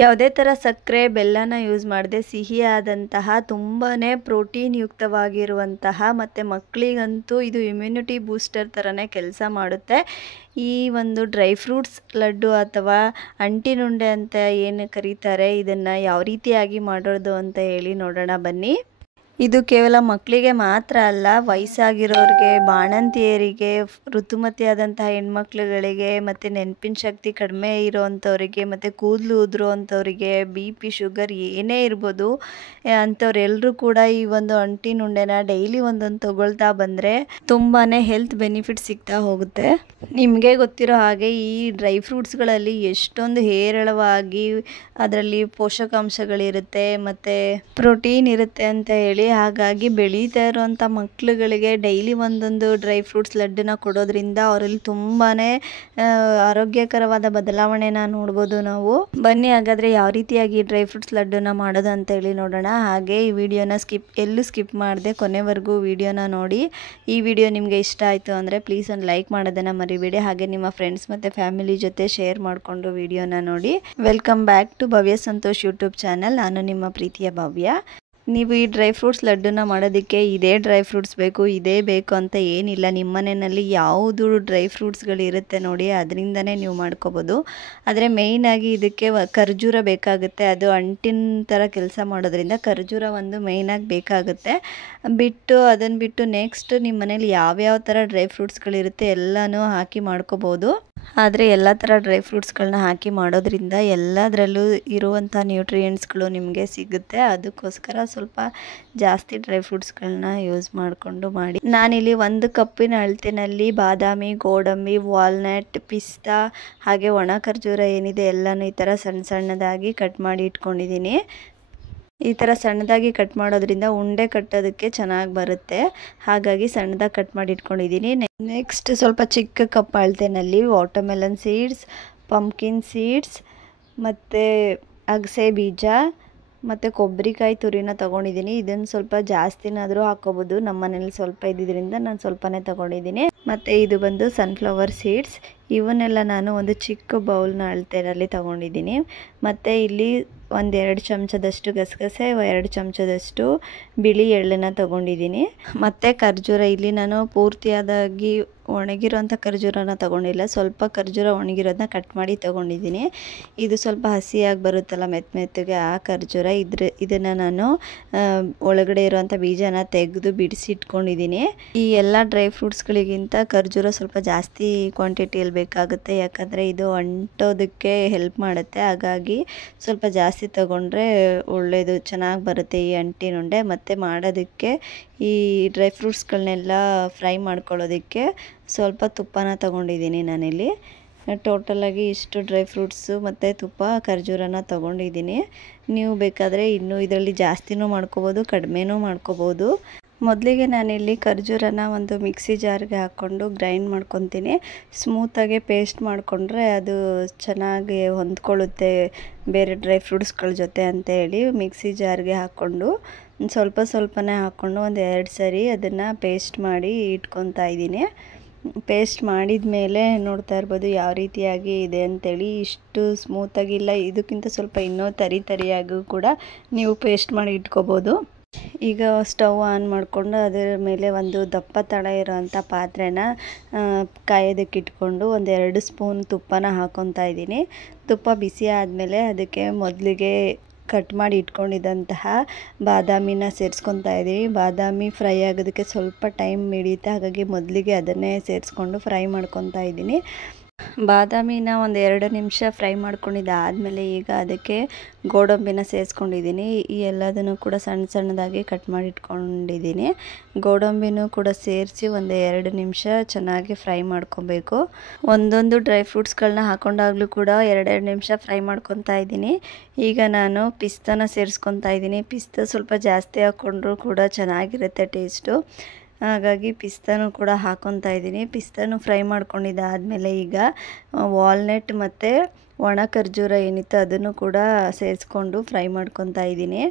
ಯಾವುದೇ ಥರ ಸಕ್ಕರೆ ಬೆಲ್ಲನ ಯೂಸ್ ಮಾಡದೆ ಸಿಹಿಯಾದಂತಹ ತುಂಬಾ ಪ್ರೋಟೀನ್ ಯುಕ್ತವಾಗಿರುವಂತಹ ಮತ್ತು ಮಕ್ಕಳಿಗಂತೂ ಇದು ಇಮ್ಯುನಿಟಿ ಬೂಸ್ಟರ್ ಥರನೇ ಕೆಲಸ ಮಾಡುತ್ತೆ. ಈ ಒಂದು ಡ್ರೈ ಫ್ರೂಟ್ಸ್ ಲಡ್ಡು ಅಥವಾ ಅಂಟಿನುಂಡೆ ಅಂತ ಏನು ಕರೀತಾರೆ, ಇದನ್ನು ಯಾವ ರೀತಿಯಾಗಿ ಮಾಡೋದು ಅಂತ ಹೇಳಿ ನೋಡೋಣ ಬನ್ನಿ. ಇದು ಕೇವಲ ಮಕ್ಕಳಿಗೆ ಮಾತ್ರ ಅಲ್ಲ, ವಯಸ್ಸಾಗಿರೋರಿಗೆ, ಬಾಣಂತಿಯರಿಗೆ, ಋತುಮತಿಯಾದಂತಹ ಹೆಣ್ಮಕ್ಳುಗಳಿಗೆ, ಮತ್ತು ನೆನಪಿನ ಶಕ್ತಿ ಕಡಿಮೆ ಇರೋವಂಥವ್ರಿಗೆ, ಮತ್ತು ಕೂದಲು ಉದುರುವಂಥವ್ರಿಗೆ, BP ಶುಗರ್ ಏನೇ ಇರ್ಬೋದು ಅಂಥವ್ರೆಲ್ಲರೂ ಕೂಡ ಈ ಒಂದು ಅಂಟಿನುಂಡೆನ ಡೈಲಿ ಒಂದೊಂದು ತಗೊಳ್ತಾ ಬಂದರೆ ತುಂಬಾ ಹೆಲ್ತ್ ಬೆನಿಫಿಟ್ ಸಿಗ್ತಾ ಹೋಗುತ್ತೆ. ನಿಮಗೆ ಗೊತ್ತಿರೋ ಹಾಗೆ ಈ ಡ್ರೈ ಫ್ರೂಟ್ಸ್ಗಳಲ್ಲಿ ಎಷ್ಟೊಂದು ಹೇರಳವಾಗಿ ಅದರಲ್ಲಿ ಪೋಷಕಾಂಶಗಳಿರುತ್ತೆ ಮತ್ತು ಪ್ರೋಟೀನ್ ಇರುತ್ತೆ ಅಂತ ಹೇಳಿ, ಹಾಗಾಗಿ ಬೆಳೀತಾ ಇರುವಂಥ ಮಕ್ಕಳುಗಳಿಗೆ ಡೈಲಿ ಒಂದೊಂದು ಡ್ರೈ ಫ್ರೂಟ್ಸ್ ಲಡ್ಡನ್ನ ಕೊಡೋದ್ರಿಂದ ಅವರಲ್ಲಿ ತುಂಬಾ ಆರೋಗ್ಯಕರವಾದ ಬದಲಾವಣೆನ ನೋಡ್ಬೋದು ನಾವು. ಬನ್ನಿ ಹಾಗಾದರೆ ಯಾವ ರೀತಿಯಾಗಿ ಡ್ರೈ ಫ್ರೂಟ್ಸ್ ಲಡ್ಡನ್ನ ಮಾಡೋದು ಅಂತ ಹೇಳಿ ನೋಡೋಣ. ಹಾಗೆ ಈ ವಿಡಿಯೋನ ಎಲ್ಲೂ ಸ್ಕಿಪ್ ಮಾಡದೆ ಕೊನೆವರೆಗೂ ವಿಡಿಯೋನ ನೋಡಿ. ಈ ವಿಡಿಯೋ ನಿಮಗೆ ಇಷ್ಟ ಆಯಿತು ಅಂದರೆ ಪ್ಲೀಸ್ ಒಂದು ಲೈಕ್ ಮಾಡೋದನ್ನು ಮರಿಬೇಡಿ. ಹಾಗೆ ನಿಮ್ಮ ಫ್ರೆಂಡ್ಸ್ ಮತ್ತು ಫ್ಯಾಮಿಲಿ ಜೊತೆ ಶೇರ್ ಮಾಡಿಕೊಂಡು ವಿಡಿಯೋನ ನೋಡಿ. Welcome back to Bhavya Santosh YouTube channel. ನಾನು ನಿಮ್ಮ ಪ್ರೀತಿಯ ಭವ್ಯ. ನೀವು ಈ ಡ್ರೈ ಫ್ರೂಟ್ಸ್ ಲಡ್ಡನ್ನ ಮಾಡೋದಕ್ಕೆ ಇದೇ ಡ್ರೈ ಫ್ರೂಟ್ಸ್ ಬೇಕು, ಇದೇ ಬೇಕು ಅಂತ ಏನಿಲ್ಲ. ನಿಮ್ಮ ಮನೆಯಲ್ಲಿ ಯಾವುದು ಡ್ರೈ ಫ್ರೂಟ್ಸ್ಗಳಿರುತ್ತೆ ನೋಡಿ, ಅದರಿಂದನೇ ನೀವು ಮಾಡ್ಕೋಬೋದು. ಆದರೆ ಮೇಯ್ನಾಗಿ ಇದಕ್ಕೆ ಖರ್ಜೂರ ಬೇಕಾಗುತ್ತೆ. ಅದು ಅಂಟಿನ ಥರ ಕೆಲಸ ಮಾಡೋದ್ರಿಂದ ಖರ್ಜೂರ ಒಂದು ಮೇಯ್ನಾಗಿ ಬೇಕಾಗುತ್ತೆ. ಅದನ್ನು ಬಿಟ್ಟು ನೆಕ್ಸ್ಟ್ ನಿಮ್ಮ ಮನೇಲಿ ಯಾವ್ಯಾವ ಥರ ಡ್ರೈ ಫ್ರೂಟ್ಸ್ಗಳಿರುತ್ತೆ ಎಲ್ಲನೂ ಹಾಕಿ ಮಾಡ್ಕೋಬೋದು. ಆದರೆ ಎಲ್ಲ ಥರ ಡ್ರೈ ಫ್ರೂಟ್ಸ್ಗಳನ್ನ ಹಾಕಿ ಮಾಡೋದ್ರಿಂದ ಎಲ್ಲದರಲ್ಲೂ ಇರುವಂಥ ನ್ಯೂಟ್ರಿಯೆಂಟ್ಸ್ಗಳು ನಿಮಗೆ ಸಿಗುತ್ತೆ. ಅದಕ್ಕೋಸ್ಕರ ಸ್ವಲ್ಪ ಜಾಸ್ತಿ ಡ್ರೈ ಫ್ರೂಟ್ಸ್ಗಳನ್ನ ಯೂಸ್ ಮಾಡಿಕೊಂಡು ಮಾಡಿ. ನಾನಿಲ್ಲಿ 1 ಕಪ್ಪಿನ ಅಳತೆನಲ್ಲಿ ಬಾದಾಮಿ, ಗೋಡಂಬಿ, ವಾಲ್ನಟ್, ಪಿಸ್ತಾ ಹಾಗೆ ಒಣ ಖರ್ಜೂರ ಏನಿದೆ ಎಲ್ಲನೂ ಈ ಥರ ಸಣ್ಣ ಸಣ್ಣದಾಗಿ ಕಟ್ ಮಾಡಿ ಇಟ್ಕೊಂಡಿದ್ದೀನಿ. ಈ ಥರ ಸಣ್ಣದಾಗಿ ಕಟ್ ಮಾಡೋದ್ರಿಂದ ಉಂಡೆ ಕಟ್ಟೋದಕ್ಕೆ ಚೆನ್ನಾಗಿ ಬರುತ್ತೆ. ಹಾಗಾಗಿ ಸಣ್ಣದಾಗಿ ಕಟ್ ಮಾಡಿ ಇಟ್ಕೊಂಡಿದ್ದೀನಿ. ನೆಕ್ಸ್ಟ್ ಸ್ವಲ್ಪ ಚಿಕ್ಕ ಕಪ್ ಅಳತೆನಲ್ಲಿ ವಾಟರ್ಮೆಲನ್ ಸೀಡ್ಸ್, ಪಂಪ್ಕಿನ್ ಸೀಡ್ಸ್ ಮತ್ತು ಅಗಸೆ ಬೀಜ ಮತ್ತು ಕೊಬ್ಬರಿಕಾಯಿ ತುರಿನ ತೊಗೊಂಡಿದ್ದೀನಿ. ಇದನ್ನು ಸ್ವಲ್ಪ ಜಾಸ್ತಿನಾದರೂ ಹಾಕ್ಕೋಬೋದು. ನಮ್ಮ ಮನೇಲಿ ಸ್ವಲ್ಪ ಇದ್ದಿದ್ದರಿಂದ ನಾನು ಸ್ವಲ್ಪನೇ ತೊಗೊಂಡಿದ್ದೀನಿ. ಮತ್ತು ಇದು ಬಂದು ಸನ್ಫ್ಲವರ್ ಸೀಡ್ಸ್. ಇವನ್ನೆಲ್ಲ ನಾನು ಒಂದು ಚಿಕ್ಕ ಬೌಲ್ನ ಅಳತೆಯಲ್ಲಿ ತೊಗೊಂಡಿದ್ದೀನಿ. ಮತ್ತು ಇಲ್ಲಿ 1-2 ಚಮಚದಷ್ಟು ಗಸಗಸೆ, 2 ಚಮಚದಷ್ಟು ಬಿಳಿ ಎಳ್ಳನ್ನು ತೊಗೊಂಡಿದ್ದೀನಿ. ಮತ್ತು ಖರ್ಜೂರ ಇಲ್ಲಿ ನಾನು ಪೂರ್ತಿಯಾದಾಗಿ ಒಣಗಿರೋಂಥ ಖರ್ಜೂರನ ತೊಗೊಂಡಿಲ್ಲ, ಸ್ವಲ್ಪ ಖರ್ಜೂರ ಒಣಗಿರೋದನ್ನ ಕಟ್ ಮಾಡಿ ತೊಗೊಂಡಿದ್ದೀನಿ. ಇದು ಸ್ವಲ್ಪ ಹಸಿಯಾಗಿ ಬರುತ್ತಲ್ಲ ಮೆತ್ತಗೆ, ಆ ಖರ್ಜೂರ ಇದನ್ನು ನಾನು ಒಳಗಡೆ ಇರೋವಂಥ ಬೀಜನ ತೆಗೆದು ಬಿಡಿಸಿ ಇಟ್ಕೊಂಡಿದ್ದೀನಿ. ಈ ಎಲ್ಲ ಡ್ರೈ ಫ್ರೂಟ್ಸ್ಗಳಿಗಿಂತ ಖರ್ಜೂರ ಸ್ವಲ್ಪ ಜಾಸ್ತಿ ಕ್ವಾಂಟಿಟಿಯಲ್ಲಿ ಬೇಕಾಗುತ್ತೆ, ಯಾಕಂದರೆ ಇದು ಅಂಟೋದಕ್ಕೆ ಹೆಲ್ಪ್ ಮಾಡುತ್ತೆ. ಹಾಗಾಗಿ ಸ್ವಲ್ಪ ಜಾಸ್ತಿ ತಗೊಂಡ್ರೆ ಒಳ್ಳೆಯದು, ಚೆನ್ನಾಗಿ ಬರುತ್ತೆ ಈ ಅಂಟಿನುಂಡೆ. ಮತ್ತು ಮಾಡೋದಕ್ಕೆ ಈ ಡ್ರೈ ಫ್ರೂಟ್ಸ್ಗಳನ್ನೆಲ್ಲ ಫ್ರೈ ಮಾಡ್ಕೊಳ್ಳೋದಕ್ಕೆ ಸ್ವಲ್ಪ ತುಪ್ಪನ ತೊಗೊಂಡಿದ್ದೀನಿ. ನಾನಿಲ್ಲಿ ಟೋಟಲಾಗಿ ಇಷ್ಟು ಡ್ರೈ ಫ್ರೂಟ್ಸು ಮತ್ತು ತುಪ್ಪ, ಖರ್ಜೂರನ ತೊಗೊಂಡಿದ್ದೀನಿ. ನೀವು ಬೇಕಾದರೆ ಇನ್ನೂ ಇದರಲ್ಲಿ ಜಾಸ್ತಿನೂ ಮಾಡ್ಕೋಬೋದು, ಕಡಿಮೆನೂ ಮಾಡ್ಕೋಬೋದು. ಮೊದಲಿಗೆ ನಾನಿಲ್ಲಿ ಖರ್ಜೂರನ ಒಂದು ಮಿಕ್ಸಿ ಜಾರ್ಗೆ ಹಾಕ್ಕೊಂಡು ಗ್ರೈಂಡ್ ಮಾಡ್ಕೊತೀನಿ. ಸ್ಮೂತಾಗಿ ಪೇಸ್ಟ್ ಮಾಡಿಕೊಂಡ್ರೆ ಅದು ಚೆನ್ನಾಗಿ ಹೊಂದ್ಕೊಳ್ಳುತ್ತೆ ಬೇರೆ ಡ್ರೈ ಫ್ರೂಟ್ಸ್ಗಳ ಜೊತೆ ಅಂತೇಳಿ ಮಿಕ್ಸಿ ಜಾರ್ಗೆ ಹಾಕ್ಕೊಂಡು ಸ್ವಲ್ಪನೇ ಹಾಕ್ಕೊಂಡು 1-2 ಸರಿ ಅದನ್ನು ಪೇಸ್ಟ್ ಮಾಡಿ ಇಟ್ಕೊತಾ ಇದ್ದೀನಿ. ಪೇಸ್ಟ್ ಮಾಡಿದ ಮೇಲೆ ನೋಡ್ತಾ ಇರ್ಬೋದು ಯಾವ ರೀತಿಯಾಗಿ ಇದೆ ಅಂತೇಳಿ. ಇಷ್ಟು ಸ್ಮೂತಾಗಿಲ್ಲ, ಇದಕ್ಕಿಂತ ಸ್ವಲ್ಪ ಇನ್ನೂ ತರಿಯಾಗೂ ಕೂಡ ನೀವು ಪೇಸ್ಟ್ ಮಾಡಿ ಇಟ್ಕೋಬೋದು. ಈಗ ಸ್ಟವ್ ಆನ್ ಮಾಡಿಕೊಂಡು ಅದರ ಮೇಲೆ ಒಂದು ದಪ್ಪ ತಳ ಇರೋವಂಥ ಪಾತ್ರೆನ ಕಾಯೋದಕ್ಕೆ ಇಟ್ಕೊಂಡು 1-2 ಸ್ಪೂನ್ ತುಪ್ಪನ ಹಾಕ್ಕೊತಾ ಇದ್ದೀನಿ. ತುಪ್ಪ ಬಿಸಿ ಆದಮೇಲೆ ಅದಕ್ಕೆ ಮೊದಲಿಗೆ ಕಟ್ ಮಾಡಿ ಇಟ್ಕೊಂಡಿದ್ದಂತಹ ಬಾದಾಮಿನ ಸೇರಿಸ್ಕೊತಾ ಇದ್ದೀನಿ. ಬಾದಾಮಿ ಫ್ರೈ ಆಗೋದಕ್ಕೆ ಸ್ವಲ್ಪ ಟೈಮ್ ಹಿಡಿಯುತ್ತೆ, ಹಾಗಾಗಿ ಮೊದಲಿಗೆ ಅದನ್ನೇ ಸೇರಿಸ್ಕೊಂಡು ಫ್ರೈ ಮಾಡ್ಕೊತಾ ಇದ್ದೀನಿ. ಬಾದಾಮಿನ 1-2 ನಿಮಿಷ ಫ್ರೈ ಮಾಡ್ಕೊಂಡಿದ್ದಾದಮೇಲೆ ಈಗ ಅದಕ್ಕೆ ಗೋಡಂಬಿನ ಸೇರಿಸ್ಕೊಂಡಿದ್ದೀನಿ. ಈ ಎಲ್ಲದನ್ನು ಕೂಡ ಸಣ್ಣದಾಗಿ ಕಟ್ ಮಾಡಿ ಇಟ್ಕೊಂಡಿದ್ದೀನಿ. ಗೋಡಂಬಿನೂ ಕೂಡ ಸೇರಿಸಿ 1-2 ನಿಮಿಷ ಚೆನ್ನಾಗಿ ಫ್ರೈ ಮಾಡ್ಕೊಬೇಕು. ಒಂದೊಂದು ಡ್ರೈ ಫ್ರೂಟ್ಸ್ಗಳನ್ನ ಹಾಕೊಂಡಾಗಲೂ ಕೂಡ 2 ನಿಮಿಷ ಫ್ರೈ ಮಾಡ್ಕೊತಾ ಇದ್ದೀನಿ. ಈಗ ನಾನು ಪಿಸ್ತಾನ ಸೇರಿಸ್ಕೊತಾ ಇದ್ದೀನಿ. ಪಿಸ್ತಾ ಸ್ವಲ್ಪ ಜಾಸ್ತಿ ಹಾಕ್ಕೊಂಡ್ರೂ ಕೂಡ ಚೆನ್ನಾಗಿರುತ್ತೆ ಟೇಸ್ಟು, ಹಾಗಾಗಿ ಪಿಸ್ತಾನು ಕೂಡ ಹಾಕ್ಕೊತಾ ಇದ್ದೀನಿ. ಪಿಸ್ತಾನು ಫ್ರೈ ಮಾಡ್ಕೊಂಡಿದ್ದಾದಮೇಲೆ ಈಗ ವಾಲ್ನಟ್ ಮತ್ತು ಒಣ ಖರ್ಜೂರ ಏನಿತ್ತು ಅದನ್ನು ಕೂಡ ಸೇರಿಸ್ಕೊಂಡು ಫ್ರೈ ಮಾಡ್ಕೊತಾ ಇದ್ದೀನಿ.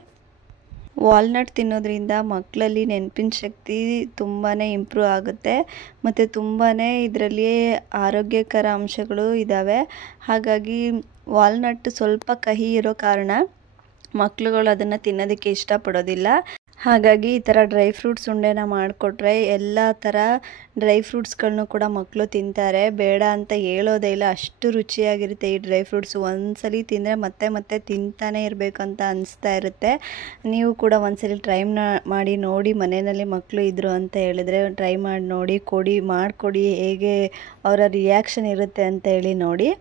ವಾಲ್ನಟ್ ತಿನ್ನೋದ್ರಿಂದ ಮಕ್ಕಳಲ್ಲಿ ನೆನಪಿನ ಶಕ್ತಿ ತುಂಬಾ ಇಂಪ್ರೂವ್ ಆಗುತ್ತೆ ಮತ್ತು ತುಂಬಾ ಇದರಲ್ಲಿ ಆರೋಗ್ಯಕರ ಅಂಶಗಳು ಇದ್ದಾವೆ. ಹಾಗಾಗಿ ವಾಲ್ನಟ್ ಸ್ವಲ್ಪ ಕಹಿ ಇರೋ ಕಾರಣ ಮಕ್ಳುಗಳು ಅದನ್ನು ತಿನ್ನೋದಕ್ಕೆ ಇಷ್ಟಪಡೋದಿಲ್ಲ. ಹಾಗಾಗಿ ಈ ಥರ ಡ್ರೈ ಫ್ರೂಟ್ಸ್ ಉಂಡೆನ ಮಾಡಿಕೊಟ್ರೆ ಎಲ್ಲ ಥರ ಡ್ರೈ ಫ್ರೂಟ್ಸ್ಗಳನ್ನೂ ಕೂಡ ಮಕ್ಕಳು ತಿಂತಾರೆ. ಬೇಡ ಅಂತ ಹೇಳೋದೇ ಇಲ್ಲ, ಅಷ್ಟು ರುಚಿಯಾಗಿರುತ್ತೆ ಈ ಡ್ರೈ ಫ್ರೂಟ್ಸ್. ಒಂದ್ಸಲಿ ತಿಂದರೆ ಮತ್ತೆ ಮತ್ತೆ ತಿಂತಾನೆ ಇರಬೇಕು ಅಂತ ಅನಿಸ್ತಾ ಇರುತ್ತೆ. ನೀವು ಕೂಡ ಒಂದ್ಸಲಿ ಟ್ರೈ ಮಾಡಿ ನೋಡಿ. ಮನೆಯಲ್ಲಿ ಮಕ್ಕಳು ಇದ್ದರು ಅಂತ ಹೇಳಿದ್ರೆ ಟ್ರೈ ಮಾಡಿ ನೋಡಿ, ಮಾಡಿಕೊಡಿ, ಹೇಗೆ ಅವರ ರಿಯಾಕ್ಷನ್ ಇರುತ್ತೆ ಅಂತ ಹೇಳಿ ನೋಡಿ.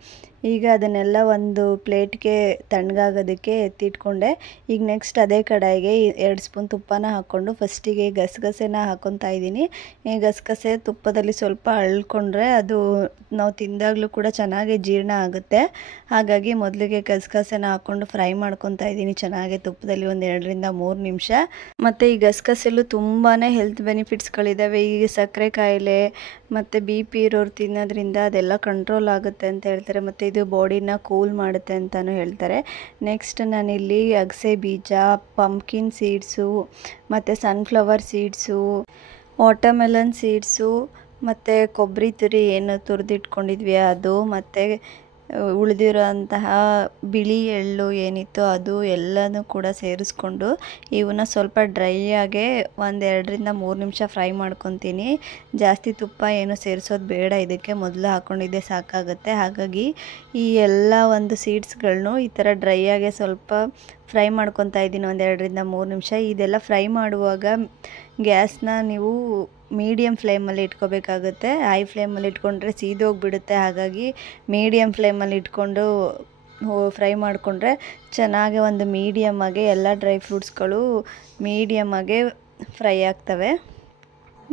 ಈಗ ಅದನ್ನೆಲ್ಲ ಒಂದು ಪ್ಲೇಟ್ಗೆ ತಣ್ಣಗಾಗೋದಕ್ಕೆ ಎತ್ತಿಟ್ಕೊಂಡೆ. ಈಗ ನೆಕ್ಸ್ಟ್ ಅದೇ ಕಡಾಯಿಗೆ 2 ಸ್ಪೂನ್ ತುಪ್ಪನ ಹಾಕ್ಕೊಂಡು ಫಸ್ಟಿಗೆ ಗಸಗಸೆನ ಹಾಕ್ಕೊತಾ ಇದ್ದೀನಿ. ಈ ಗಸಗಸೆ ತುಪ್ಪದಲ್ಲಿ ಸ್ವಲ್ಪ ಅಳ್ಕೊಂಡ್ರೆ ಅದು ನಾವು ತಿಂದಾಗಲೂ ಕೂಡ ಚೆನ್ನಾಗಿ ಜೀರ್ಣ ಆಗುತ್ತೆ. ಹಾಗಾಗಿ ಮೊದಲಿಗೆ ಗಸಗಸೆನ ಹಾಕ್ಕೊಂಡು ಫ್ರೈ ಮಾಡ್ಕೊತಾ ಇದ್ದೀನಿ ಚೆನ್ನಾಗಿ ತುಪ್ಪದಲ್ಲಿ 1 2 3 ನಿಮಿಷ. ಮತ್ತು ಈ ಗಸಗಸೆಲ್ಲೂ ತುಂಬಾ ಹೆಲ್ತ್ ಬೆನಿಫಿಟ್ಸ್ಗಳಿದ್ದಾವೆ. ಈಗ ಸಕ್ಕರೆ ಕಾಯಿಲೆ ಮತ್ತು BP ಇರೋರು ತಿನ್ನೋದ್ರಿಂದ ಅದೆಲ್ಲ ಕಂಟ್ರೋಲ್ ಆಗುತ್ತೆ ಅಂತ ಹೇಳ್ತಾರೆ. ಮತ್ತು ಇದು ಬಾಡಿನ ಕೂಲ್ ಮಾಡುತ್ತೆ ಅಂತಲೂ ಹೇಳ್ತಾರೆ. ನೆಕ್ಸ್ಟ್ ನಾನಿಲ್ಲಿ ಅಗಸೆ ಬೀಜ, ಪಂಪ್ಕಿನ್ ಸೀಡ್ಸು, ಮತ್ತು ಸನ್ಫ್ಲವರ್ ಸೀಡ್ಸು, ವಾಟರ್ಮೆಲನ್ ಸೀಡ್ಸು, ಮತ್ತು ಕೊಬ್ಬರಿ ತುರಿ ಏನು ತುರಿದಿಟ್ಕೊಂಡಿದ್ವಿ ಅದು, ಮತ್ತು ಉಳಿದಿರೋಂತಹ ಬಿಳಿ ಎಳ್ಳು ಏನಿತ್ತು ಅದು ಎಲ್ಲನೂ ಕೂಡ ಸೇರಿಸ್ಕೊಂಡು ಇವನ್ನ ಸ್ವಲ್ಪ ಡ್ರೈಯಾಗೆ 1 2 3 ನಿಮಿಷ ಫ್ರೈ ಮಾಡ್ಕೊತೀನಿ. ಜಾಸ್ತಿ ತುಪ್ಪ ಏನು ಸೇರಿಸೋದು ಬೇಡ, ಇದಕ್ಕೆ ಮೊದಲು ಹಾಕ್ಕೊಂಡಿದ್ದೆ ಸಾಕಾಗುತ್ತೆ. ಹಾಗಾಗಿ ಈ ಎಲ್ಲ ಒಂದು ಸೀಡ್ಸ್ಗಳನ್ನೂ ಈ ಥರ ಡ್ರೈಯಾಗೆ ಸ್ವಲ್ಪ ಫ್ರೈ ಮಾಡ್ಕೊತಾ ಇದ್ದೀನಿ 1 2 3 ನಿಮಿಷ. ಇದೆಲ್ಲ ಫ್ರೈ ಮಾಡುವಾಗ ಗ್ಯಾಸ್ನ ನೀವು ಮೀಡಿಯಮ್ ಫ್ಲೇಮಲ್ಲಿ ಇಟ್ಕೋಬೇಕಾಗುತ್ತೆ. ಹೈ ಫ್ಲೇಮಲ್ಲಿ ಇಟ್ಕೊಂಡ್ರೆ ಸೀದೋಗಿಬಿಡುತ್ತೆ. ಹಾಗಾಗಿ ಮೀಡಿಯಮ್ ಫ್ಲೇಮಲ್ಲಿ ಇಟ್ಕೊಂಡು ಫ್ರೈ ಮಾಡಿಕೊಂಡ್ರೆ ಚೆನ್ನಾಗಿ ಒಂದು ಮೀಡಿಯಮ್ಮಾಗೆ ಎಲ್ಲ ಡ್ರೈ ಫ್ರೂಟ್ಸ್ಗಳು ಮೀಡಿಯಮ್ಮಾಗೆ ಫ್ರೈ ಆಗ್ತವೆ.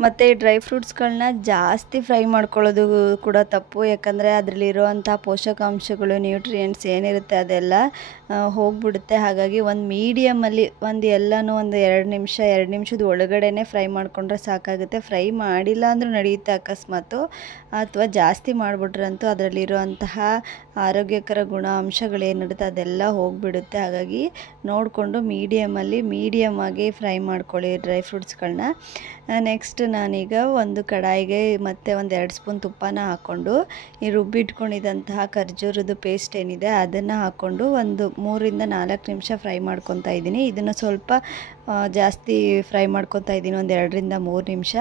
ಮತ್ತು ಈ ಡ್ರೈ ಫ್ರೂಟ್ಸ್ಗಳನ್ನ ಜಾಸ್ತಿ ಫ್ರೈ ಮಾಡ್ಕೊಳ್ಳೋದು ಕೂಡ ತಪ್ಪು. ಯಾಕಂದರೆ ಅದರಲ್ಲಿರುವಂಥ ಪೋಷಕಾಂಶಗಳು, ನ್ಯೂಟ್ರಿಯೆಂಟ್ಸ್ ಏನಿರುತ್ತೆ ಅದೆಲ್ಲ ಹೋಗಿಬಿಡುತ್ತೆ. ಹಾಗಾಗಿ ಒಂದು ಮೀಡಿಯಮಲ್ಲಿ ಎಲ್ಲನೂ 2 ನಿಮಿಷ 2 ನಿಮಿಷದ ಒಳಗಡೆನೇ ಫ್ರೈ ಮಾಡಿಕೊಂಡ್ರೆ ಸಾಕಾಗುತ್ತೆ. ಫ್ರೈ ಮಾಡಿಲ್ಲ ಅಂದರೂ ನಡೆಯುತ್ತೆ ಅಕಸ್ಮಾತು, ಅಥವಾ ಜಾಸ್ತಿ ಮಾಡಿಬಿಟ್ರಂತೂ ಅದರಲ್ಲಿರುವಂತಹ ಆರೋಗ್ಯಕರ ಅಂಶಗಳೇನಿರುತ್ತೆ ಅದೆಲ್ಲ ಹೋಗಿಬಿಡುತ್ತೆ. ಹಾಗಾಗಿ ನೋಡಿಕೊಂಡು ಮೀಡಿಯಮ್ಮಾಗಿ ಫ್ರೈ ಮಾಡ್ಕೊಳ್ಳಿ ಡ್ರೈ ಫ್ರೂಟ್ಸ್ಗಳನ್ನ. ನೆಕ್ಸ್ಟ್ ನಾನೀಗ ಒಂದು ಕಡಾಯಿಗೆ ಮತ್ತೆ 1 2 ಸ್ಪೂನ್ ತುಪ್ಪನ ಹಾಕ್ಕೊಂಡು ಈ ರುಬ್ಬಿಟ್ಕೊಂಡಿದ್ದಂತಹ ಖರ್ಜೂರದ ಪೇಸ್ಟ್ ಏನಿದೆ ಅದನ್ನು ಹಾಕ್ಕೊಂಡು ಒಂದು 3 4 ನಿಮಿಷ ಫ್ರೈ ಮಾಡ್ಕೊತಾ ಇದ್ದೀನಿ. ಇದನ್ನು ಸ್ವಲ್ಪ ಜಾಸ್ತಿ ಫ್ರೈ ಮಾಡ್ಕೊತಾ ಇದ್ದೀನಿ 1 2 3 ನಿಮಿಷ.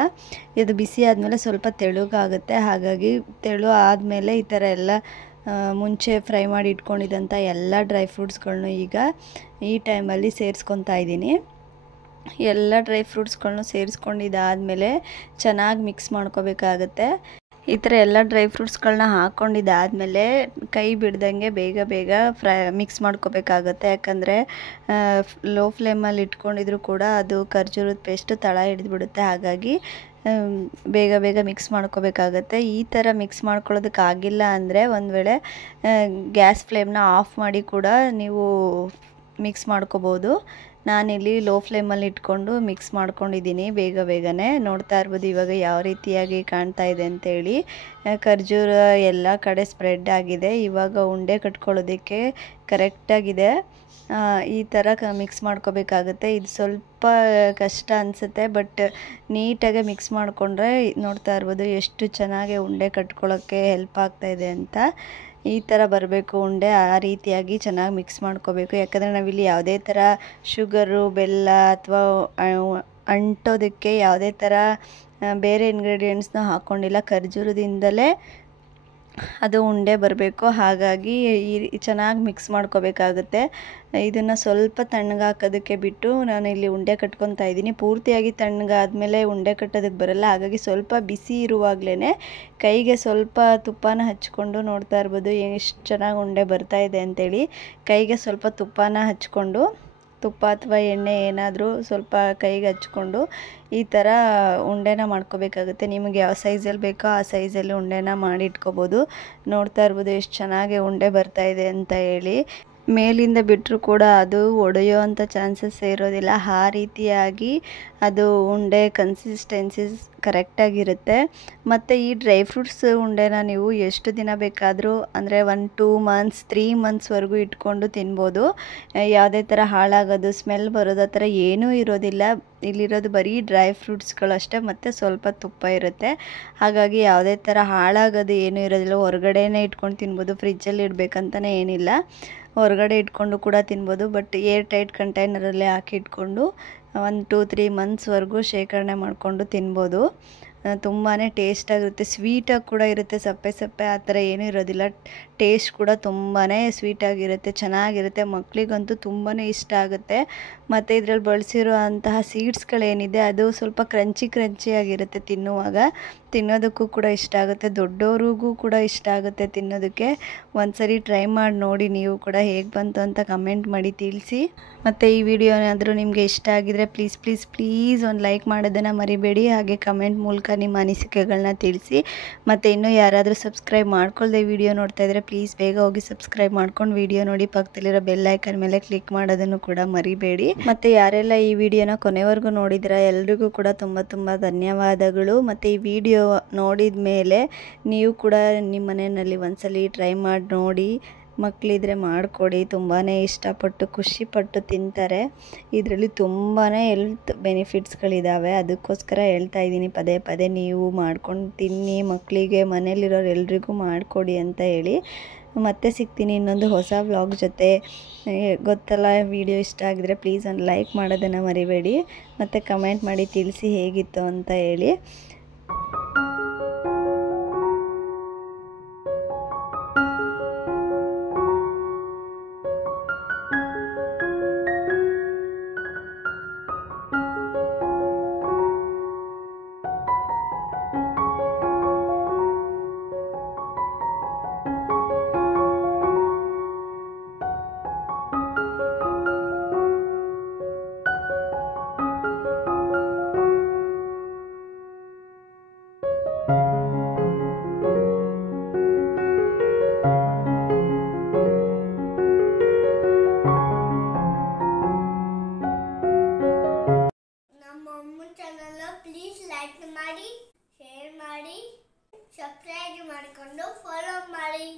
ಇದು ಬಿಸಿ ಆದಮೇಲೆ ಸ್ವಲ್ಪ ತೆಳುಗಾಗುತ್ತೆ. ಹಾಗಾಗಿ ತೆಳು ಆದಮೇಲೆ ಈ ಥರ ಎಲ್ಲ ಮುಂಚೆ ಫ್ರೈ ಮಾಡಿ ಇಟ್ಕೊಂಡಿದ್ದಂಥ ಎಲ್ಲ ಡ್ರೈ ಫ್ರೂಟ್ಸ್ಗಳನ್ನೂ ಈಗ ಈ ಟೈಮಲ್ಲಿ ಸೇರಿಸ್ಕೊತಾ ಇದ್ದೀನಿ. ಎಲ್ಲ ಡ್ರೈ ಫ್ರೂಟ್ಸ್ಗಳನ್ನೂ ಸೇರಿಸ್ಕೊಂಡಿದ್ದಾದಮೇಲೆ ಚೆನ್ನಾಗಿ ಮಿಕ್ಸ್ ಮಾಡ್ಕೋಬೇಕಾಗತ್ತೆ. ಈ ಥರ ಎಲ್ಲ ಡ್ರೈ ಫ್ರೂಟ್ಸ್ಗಳನ್ನ ಹಾಕ್ಕೊಂಡಿದ್ದಾದಮೇಲೆ ಕೈ ಬಿಡ್ದಂಗೆ ಬೇಗ ಮಿಕ್ಸ್ ಮಾಡ್ಕೋಬೇಕಾಗತ್ತೆ. ಯಾಕಂದರೆ ಲೋ ಫ್ಲೇಮಲ್ಲಿ ಇಟ್ಕೊಂಡಿದ್ರು ಕೂಡ ಅದು ಖರ್ಜೂರದ ಪೇಸ್ಟು ತಳ ಹಿಡಿದ್ಬಿಡುತ್ತೆ. ಹಾಗಾಗಿ ಬೇಗ ಮಿಕ್ಸ್ ಮಾಡ್ಕೋಬೇಕಾಗತ್ತೆ. ಈ ಥರ ಮಿಕ್ಸ್ ಮಾಡ್ಕೊಳ್ಳೋದಕ್ಕಾಗಿಲ್ಲ ಅಂದರೆ ಒಂದು ವೇಳೆ ಗ್ಯಾಸ್ ಫ್ಲೇಮ್ನ ಆಫ್ ಮಾಡಿ ಕೂಡ ನೀವು ಮಿಕ್ಸ್ ಮಾಡ್ಕೋಬೋದು. ನಾನಿಲ್ಲಿ ಲೋ ಫ್ಲೇಮಲ್ಲಿ ಇಟ್ಕೊಂಡು ಮಿಕ್ಸ್ ಮಾಡ್ಕೊಂಡಿದ್ದೀನಿ ಬೇಗನೆ. ನೋಡ್ತಾ ಇರ್ಬೋದು ಇವಾಗ ಯಾವ ರೀತಿಯಾಗಿ ಕಾಣ್ತಾ ಇದೆ ಅಂತೇಳಿ. ಖರ್ಜೂರ ಎಲ್ಲ ಕಡೆ ಸ್ಪ್ರೆಡ್ ಆಗಿದೆ. ಇವಾಗ ಉಂಡೆ ಕಟ್ಕೊಳ್ಳೋದಕ್ಕೆ ಕರೆಕ್ಟಾಗಿದೆ. ಈ ಥರ ಮಿಕ್ಸ್ ಮಾಡ್ಕೋಬೇಕಾಗುತ್ತೆ. ಇದು ಸ್ವಲ್ಪ ಕಷ್ಟ ಅನಿಸುತ್ತೆ, ಬಟ್ ನೀಟಾಗಿ ಮಿಕ್ಸ್ ಮಾಡಿಕೊಂಡ್ರೆ ನೋಡ್ತಾ ಇರ್ಬೋದು ಎಷ್ಟು ಚೆನ್ನಾಗಿ ಉಂಡೆ ಕಟ್ಕೊಳ್ಳೋಕ್ಕೆ ಹೆಲ್ಪ್ ಆಗ್ತಾಯಿದೆ ಅಂತ. ಈ ಥರ ಬರಬೇಕು ಉಂಡೆ, ಆ ರೀತಿಯಾಗಿ ಚೆನ್ನಾಗಿ ಮಿಕ್ಸ್ ಮಾಡ್ಕೋಬೇಕು. ಯಾಕಂದರೆ ನಾವಿಲ್ಲಿ ಯಾವುದೇ ಥರ ಶುಗರು, ಬೆಲ್ಲ ಅಥವಾ ಅಂಟೋದಕ್ಕೆ ಯಾವುದೇ ಥರ ಬೇರೆ ಇಂಗ್ರೀಡಿಯೆಂಟ್ಸ್ನ ಹಾಕ್ಕೊಂಡಿಲ್ಲ. ಖರ್ಜೂರದಿಂದಲೇ ಅದು ಉಂಡೆ ಬರಬೇಕು. ಹಾಗಾಗಿ ಚೆನ್ನಾಗಿ ಮಿಕ್ಸ್ ಮಾಡ್ಕೋಬೇಕಾಗುತ್ತೆ. ಇದನ್ನು ಸ್ವಲ್ಪ ತಣ್ಣಗಾಕೋದಕ್ಕೆ ಬಿಟ್ಟು ನಾನು ಇಲ್ಲಿ ಉಂಡೆ ಕಟ್ಕೊತಾ ಇದ್ದೀನಿ. ಪೂರ್ತಿಯಾಗಿ ತಣ್ಣಗಾದ್ಮೇಲೆ ಉಂಡೆ ಕಟ್ಟೋದಕ್ಕೆ ಬರಲ್ಲ. ಹಾಗಾಗಿ ಸ್ವಲ್ಪ ಬಿಸಿ ಇರುವಾಗಲೇ ಕೈಗೆ ಸ್ವಲ್ಪ ತುಪ್ಪನ ಹಚ್ಕೊಂಡು ನೋಡ್ತಾ ಇರ್ಬೋದು ಎಷ್ಟು ಚೆನ್ನಾಗಿ ಉಂಡೆ ಬರ್ತಾ ಇದೆ ಅಂತೇಳಿ. ಕೈಗೆ ಸ್ವಲ್ಪ ತುಪ್ಪನ ಹಚ್ಕೊಂಡು, ತುಪ್ಪ ಅಥವಾ ಎಣ್ಣೆ ಏನಾದರೂ ಸ್ವಲ್ಪ ಕೈಗೆ ಹಚ್ಕೊಂಡು ಈ ಥರ ಉಂಡೆನ ಮಾಡ್ಕೋಬೇಕಾಗುತ್ತೆ. ನಿಮಗೆ ಯಾವ ಸೈಜಲ್ಲಿ ಬೇಕೋ ಆ ಸೈಜಲ್ಲಿ ಉಂಡೆನ ಮಾಡಿ ಇಟ್ಕೋಬೋದು. ನೋಡ್ತಾ ಇರ್ಬೋದು ಎಷ್ಟು ಚೆನ್ನಾಗಿ ಉಂಡೆ ಬರ್ತಾ ಇದೆ ಅಂತ ಹೇಳಿ. ಮೇಲಿಂದ ಬಿಟ್ಟರೂ ಕೂಡ ಅದು ಒಡೆಯೋ ಅಂಥ ಚಾನ್ಸಸ್ ಇರೋದಿಲ್ಲ. ಆ ರೀತಿಯಾಗಿ ಅದು ಉಂಡೆ ಕನ್ಸಿಸ್ಟೆನ್ಸಿಸ್ ಕರೆಕ್ಟಾಗಿರುತ್ತೆ. ಮತ್ತು ಈ ಡ್ರೈ ಫ್ರೂಟ್ಸ್ ಉಂಡೆನ ನೀವು ಎಷ್ಟು ದಿನ ಬೇಕಾದರೂ ಅಂದರೆ 1-2 ಮಂತ್ಸ್ 3 ಮಂತ್ಸ್ವರೆಗೂ ಇಟ್ಕೊಂಡು ತಿನ್ಬೋದು. ಯಾವುದೇ ಥರ ಹಾಳಾಗೋದು ಸ್ಮೆಲ್ ಬರೋದು ಆ ಥರ ಏನೂ ಇರೋದಿಲ್ಲ. ಇಲ್ಲಿರೋದು ಬರೀ ಡ್ರೈ ಫ್ರೂಟ್ಸ್ಗಳಷ್ಟೇ ಮತ್ತು ಸ್ವಲ್ಪ ತುಪ್ಪ ಇರುತ್ತೆ. ಹಾಗಾಗಿ ಯಾವುದೇ ಥರ ಹಾಳಾಗೋದು ಏನೂ ಇರೋದಿಲ್ಲ. ಹೊರಗಡೆನೇ ಇಟ್ಕೊಂಡು ತಿನ್ಬೋದು, ಫ್ರಿಜ್ಜಲ್ಲಿ ಇಡಬೇಕಂತಲೇ ಏನಿಲ್ಲ. ಹೊರಗಡೆ ಇಟ್ಕೊಂಡು ಕೂಡ ತಿನ್ಬೋದು. ಬಟ್ ಏರ್ ಟೈಟ್ ಕಂಟೈನರಲ್ಲೇ ಹಾಕಿ ಇಟ್ಕೊಂಡು 1-2-3 ಮಂತ್ಸ್ವರೆಗೂ ಶೇಖರಣೆ ಮಾಡಿಕೊಂಡು ತಿನ್ಬೋದು. ತುಂಬಾ ಟೇಸ್ಟಾಗಿರುತ್ತೆ, ಸ್ವೀಟಾಗಿ ಕೂಡ ಇರುತ್ತೆ. ಸಪ್ಪೆ ಸಪ್ಪೆ ಆ ಥರ ಏನೂ ಇರೋದಿಲ್ಲ. ಟೇಸ್ಟ್ ಕೂಡ ತುಂಬಾ ಸ್ವೀಟಾಗಿರುತ್ತೆ, ಚೆನ್ನಾಗಿರುತ್ತೆ. ಮಕ್ಕಳಿಗಂತೂ ತುಂಬಾ ಇಷ್ಟ ಆಗುತ್ತೆ. ಮತ್ತು ಇದರಲ್ಲಿ ಬಳಸಿರೋ ಅಂತಹ ಸೀಡ್ಸ್ಗಳೇನಿದೆ ಅದು ಸ್ವಲ್ಪ ಕ್ರಂಚಿಯಾಗಿರುತ್ತೆ. ತಿನ್ನೋದಕ್ಕೂ ಕೂಡ ಇಷ್ಟ ಆಗುತ್ತೆ, ದೊಡ್ಡವ್ರಿಗೂ ಕೂಡ ಇಷ್ಟ ಆಗುತ್ತೆ ತಿನ್ನೋದಕ್ಕೆ. ಒಂದ್ಸರಿ ಟ್ರೈ ಮಾಡಿ ನೋಡಿ, ನೀವು ಕೂಡ ಹೇಗೆ ಬಂತು ಅಂತ ಕಮೆಂಟ್ ಮಾಡಿ ತಿಳಿಸಿ. ಮತ್ತು ಈ ವಿಡಿಯೋ ಏನಾದರೂ ನಿಮಗೆ ಇಷ್ಟ ಆಗಿದರೆ ಪ್ಲೀಸ್ ಒಂದು ಲೈಕ್ ಮಾಡೋದನ್ನು ಮರಿಬೇಡಿ. ಹಾಗೆ ಕಮೆಂಟ್ ಮೂಲಕ ನಿಮ್ಮ ಅನಿಸಿಕೆಗಳನ್ನ ತಿಳಿಸಿ. ಮತ್ತು ಇನ್ನೂ ಯಾರಾದರೂ ಸಬ್ಸ್ಕ್ರೈಬ್ ಮಾಡ್ಕೊಳ್ದೆ ವಿಡಿಯೋ ನೋಡ್ತಾ ಇದ್ದರೆ ಪ್ಲೀಸ್ ಬೇಗ ಹೋಗಿ ಸಬ್ಸ್ಕ್ರೈಬ್ ಮಾಡ್ಕೊಂಡು ವಿಡಿಯೋ ನೋಡಿ. ಪಕ್ಕದಲ್ಲಿರೋ ಬೆಲ್ ಐಕನ್ ಮೇಲೆ ಕ್ಲಿಕ್ ಮಾಡೋದನ್ನು ಕೂಡ ಮರಿಬೇಡಿ. ಮತ್ತು ಯಾರೆಲ್ಲ ಈ ವಿಡಿಯೋನ ಕೊನೆವರೆಗೂ ನೋಡಿದಿರ ಎಲ್ರಿಗೂ ಕೂಡ ತುಂಬ ಧನ್ಯವಾದಗಳು. ಮತ್ತು ಈ ವಿಡಿಯೋ ನೋಡಿದ ಮೇಲೆ ನೀವು ಕೂಡ ನಿಮ್ಮ ಮನೆಯಲ್ಲಿ ಒಂದ್ಸಲಿ ಟ್ರೈ ಮಾಡಿ ನೋಡಿ. ಮಕ್ಕಳಿದ್ರೆ ಮಾಡಿಕೊಡಿ, ತುಂಬಾ ಇಷ್ಟಪಟ್ಟು ಖುಷಿಪಟ್ಟು ತಿಂತಾರೆ. ಇದರಲ್ಲಿ ತುಂಬಾ ಹೆಲ್ತ್ ಬೆನಿಫಿಟ್ಸ್ಗಳಿದ್ದಾವೆ. ಅದಕ್ಕೋಸ್ಕರ ಹೇಳ್ತಾ ಇದ್ದೀನಿ ಪದೇ ನೀವು ಮಾಡ್ಕೊಂಡು ತಿನ್ನಿ, ಮಕ್ಕಳಿಗೆ ಮನೇಲಿರೋರು ಎಲ್ರಿಗೂ ಮಾಡಿಕೊಡಿ ಅಂತ ಹೇಳಿ. ಮತ್ತೆ ಸಿಗ್ತೀನಿ ಇನ್ನೊಂದು ಹೊಸ ವ್ಲಾಗ್ ಜೊತೆ. ಗೊತ್ತಲ್ಲ, ವಿಡಿಯೋ ಇಷ್ಟ ಆಗಿದ್ರೆ ಪ್ಲೀಸ್ ಒಂದು ಲೈಕ್ ಮಾಡೋದನ್ನು ಮರಿಬೇಡಿ. ಮತ್ತು ಕಮೆಂಟ್ ಮಾಡಿ ತಿಳಿಸಿ ಹೇಗಿತ್ತು ಅಂತ ಹೇಳಿ. ಪ್ಲೀಸ್ ಲೈಕ್ ಮಾಡಿ, ಶೇರ್ ಮಾಡಿ, ಸಬ್ಸ್ಕ್ರೈಬ್ ಮಾಡಿಕೊಂಡು ಫಾಲೋ ಮಾಡಿ.